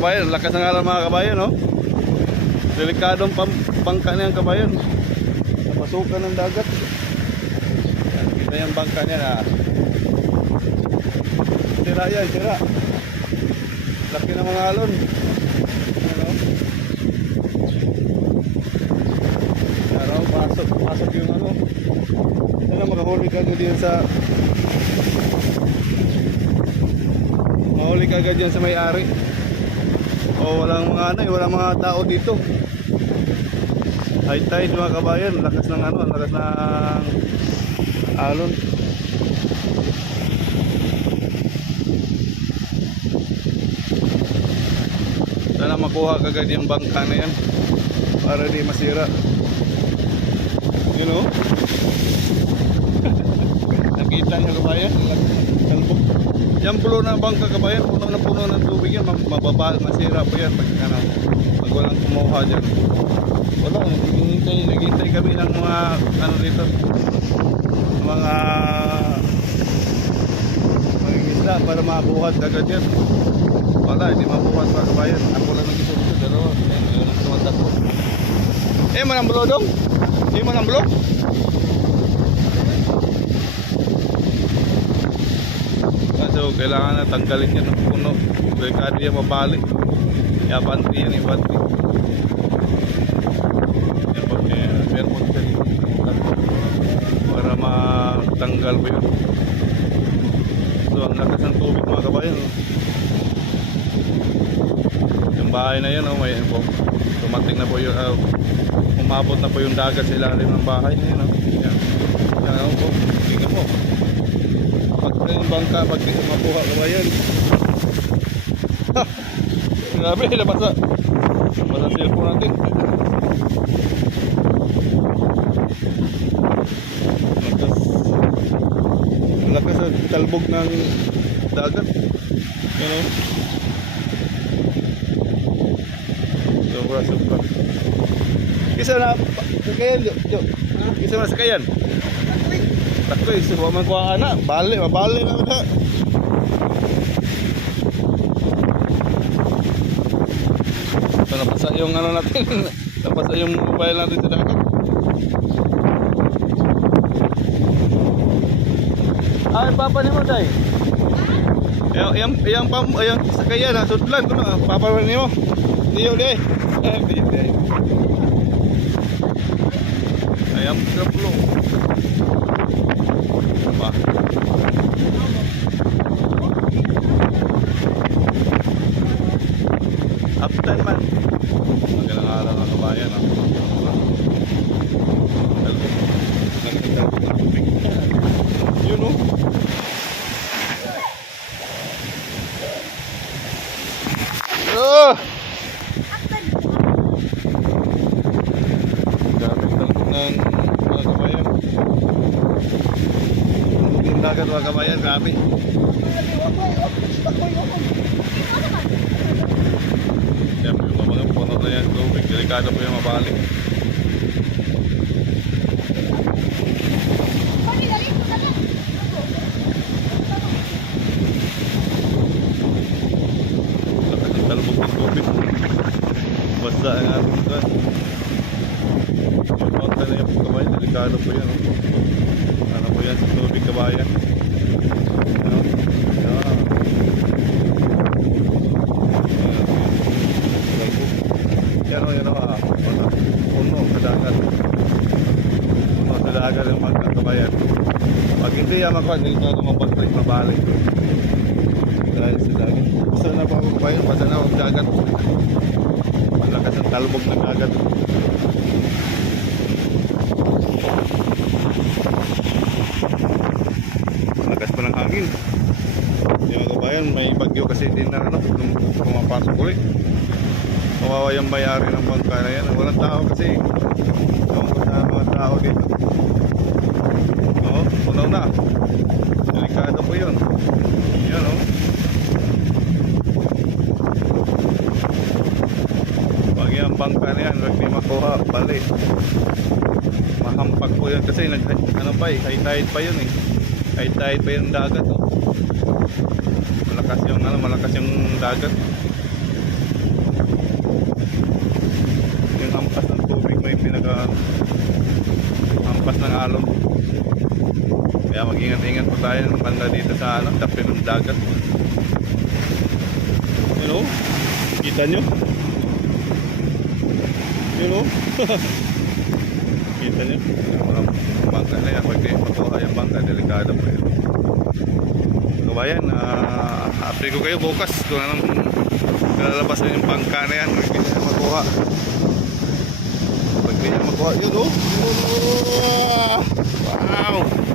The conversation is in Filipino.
kabayan, lakas ng alam mga kabayan, no? Delikadong bangka na yan kabayan. Napasukan ng dagat. Yan, kita yung bangka niya na. Tira yan, tira. Laki ng mga alon. Ano? Pero pasok yung ano. Sana makahuli ka din sa mahuli ka agad dyan sa may-ari. O walang mga ano, walang mga tao dito. High tide mga kabayan, lakas ng ano, lakas ng alon. Sana makuha kagad yung bangka na yan para di masira. You know? Nakita nyo kabayan, talbog. Yung pulo ng bangka kabayan, puno na puno ng tubig yan, mababal, masira po yan pag walang kumuha dyan. Wala, naghihintay kami ng mga ano dito, mga isda para mabuhat agad yan. Wala, hindi mabuhat pa kabayan. Ako lang nag-isip ito, dalawa. Tumatak ko. Mo ng bulo dong? Mo ng bulo? So kailangan na tanggalin yan ng puno. Delikado yan mabalik. Banti yan, banti. Meron mo dito para matanggal po yun. So ang lakas ng tubig mga kabayan. Yung bahay na yun, may tumating na po yung umabot na po yung dagat sa ilalim ng bahay na yun. Yan. Yan po, tingnan mo. Pag yung bangka, pag mabuha kabayan. Grabe, nabasa cellphone natin. Lakas sa talbog ng dagat. Yan o. Sobra. Kisa na sakayan, Jo. Kisa na sakayan. Takoy, subuha man ko ang anak. Mabali na ito. So, napasa yung ano natin. Napasa yung mobile natin sa dagat. Ay, papa ni mo, day. Yang sakayan, sudlan ko na. Papa ni mo. Diyo, day. Ayam terpelung. Apa? Uptan man. Magandang araw mga kabayan. You know? Dagat mga kabayan, grabe. Yan po yung mga puno na yan, tubig. Delikado po yung mabalik. Lakas ng talbog ng tubig. Basta ang ating ito. Yung punta na yan po kabayan, delikado po yan. Ano po yan sa tubig kabayan. Ano? Yan o. Puno sa dagat. Puno sa dagat yung mga kabayan. Pag hindi yan makuha, hindi ka lumabas mabalik. Dahil sa dagat. Basta na po kabayan, basta na ang dagat. Malakas ang talbog ng dagat. Lakas pa ng hangin. Yung kabayan, may bagyo kasi din na ano, pumapasok ulit. Kawawa yung may-ari ng bangka na yan. Walang tao kasi. Ewan ko sa mga tao dito. Oo, punaw na. Delikado po yun. Yan o. Pag yung bangka na yan, huwag di makuha, bali. Mahampak po yan kasi ano pa high tide pa yun eh. High tide pa yung dagat oh. Malakas yung dagat. hampas ng alon. Kaya mag-ingat-ingat po tayo ng banda dito sa ano, tabi ng dagat. You know? Kita nyo? You know? Kita nyo? Yung mga bangka na yan, pag di makuha yung bangka, delikado po yun. Kabayan, update ko kayo bukas kung anong lalabas na yung bangka na yan, pag di niya makuha. Pag di niya makuha, yun oh! Wow!